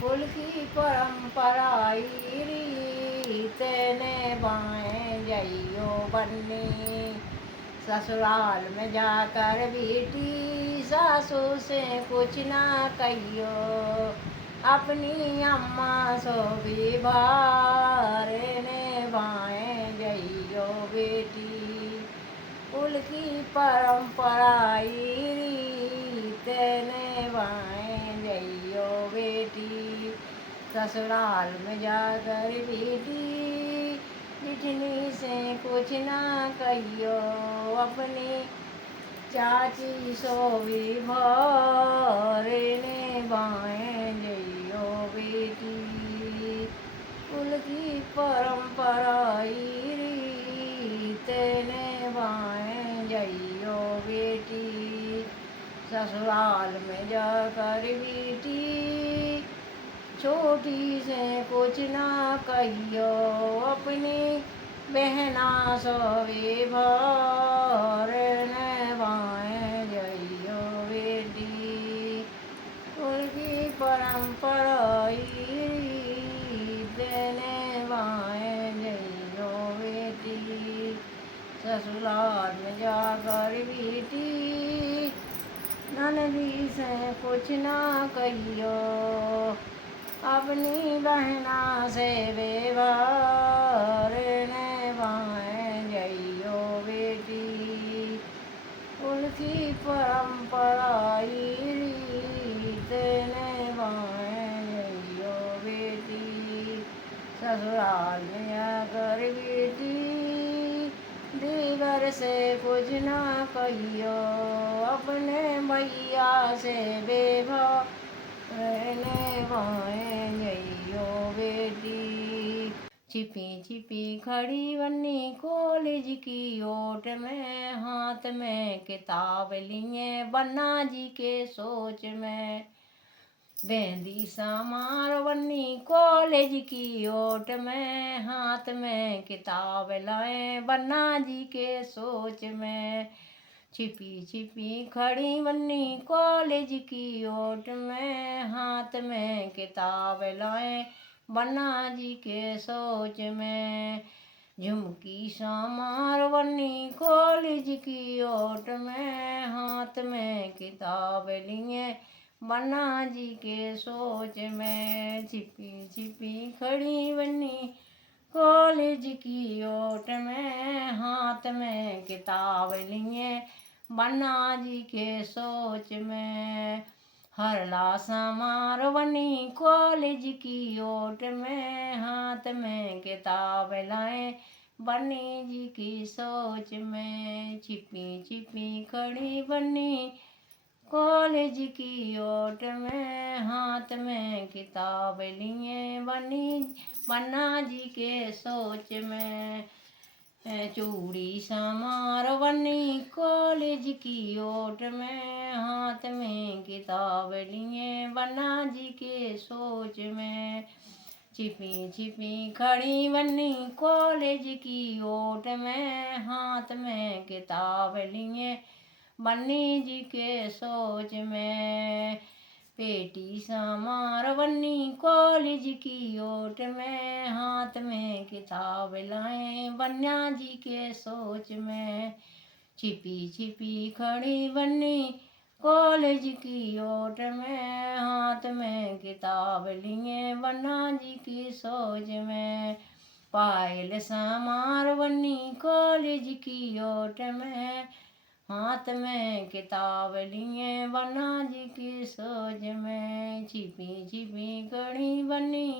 कुल की परंपरा रीत ने बाएं जइयो बन्नी। ससुराल में जाकर बेटी सासू से कुछ ना कहियो। अपनी अम्मा सो भी भारे ने बाएं जइयो बेटी। कुल की परंपरा रीत ने बाएं जइयो बेटी। ससुराल में जाकर बेटी जिठनी से कुछ ना कहियो। अपनी चाची सो भी भरे ने बाएं जइयो बेटी। कुल की परंपरा रीत ने बाएं जइयो बेटी। ससुराल में जाकर बेटी छोटी से कुछ ना कहियो। अपनी बहना सोवे भर ने बाएं जइयो बेटी। उनकी परंपरा रीत ने बाएं जइयो बेटी। ससुराल में जाकर बेटी ननदी से कुछ ना कहियो। अपनी बहना से व्यवहार ने बाएं जइयो बेटी। उनकी परंपरा रीत ने बाएं जइयो बेटी। ससुराल में आकर बेटी देवर से कुछ ना कहियो। अपने मैया से व्यवहार ने बाएं जइयो बेटी। छिपी छिपी खड़ी बन्नी कॉलेज की ओट में। हाथ में किताब लिए बन्ना जी के सोच में। बेंदी समार बन्नी कॉलेज की ओट में। हाथ में किताब लाए बन्ना जी के सोच में। छिपी छिपी खड़ी बन्नी कॉलेज की ओट में। हाथ में किताब लाए बन्ना जी के सोच में। झुमकी समार बन्नी कॉलेज की ओट में। हाथ में किताब लिए बन्ना जी के सोच में। छिपी छिपी खड़ी बन्नी कॉलेज की ओट में। हाथ में किताब लिए बन्ना जी के सोच में। हरला समार बनी कॉलेज की ओट में। हाथ में किताब लाए बन्नी जी की सोच में। छिपी छिपी खड़ी बन्नी कॉलेज की ओट में। हाथ में किताब लिए बन्ना जी के सोच में। चूड़ी समार बनी कॉलेज की ओट में। हाथ में किताब लिए बन्ना जी के सोच में। छिपी छिपी खड़ी बनी कॉलेज की ओट में। हाथ में किताब लिए बन्नी जी के सोच में। पेटी समार बन्नी कॉलेज की ओट में। हाथ में किताब लाए बन्ना जी के सोच में। छिपी छिपी खड़ी बन्नी कॉलेज की ओट में। हाथ में किताब लिए बन्ना जी की सोच में। पायल समार बन्नी कॉलेज की ओट में। हाथ में किताब लिए बन्ना जी की सोच में। छिपी छिपी खड़ी बन्नी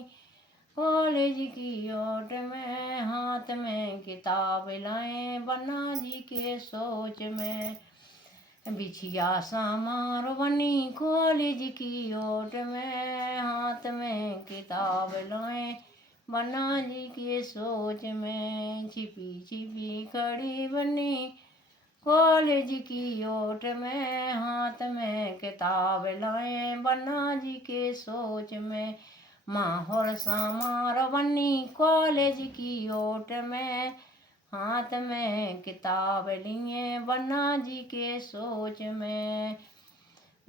कॉलेज की ओट में। हाथ में किताब लाए बन्ना जी के सोच में। बिछिया समार बनी कॉलेज की ओट में। हाथ में किताब लाए बन्ना जी के सोच में। छिपी छिपी खड़ी बनी कॉलेज की ओट में। हाथ में किताब लाए बन्ना जी के सोच में। माहौल समार बनी कॉलेज की ओट में। हाथ में किताब लिए बन्ना जी के सोच में।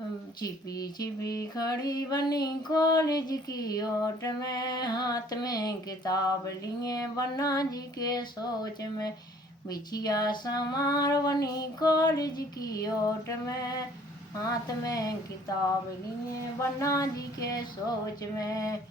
छिपी छिपी खड़ी बनी कॉलेज की ओट में, हाथ में किताब लिए बन्ना जी के सोच में। बिछिया समार बनी कॉलेज की ओट में, हाथ में किताब लिए बन्ना जी के सोच में।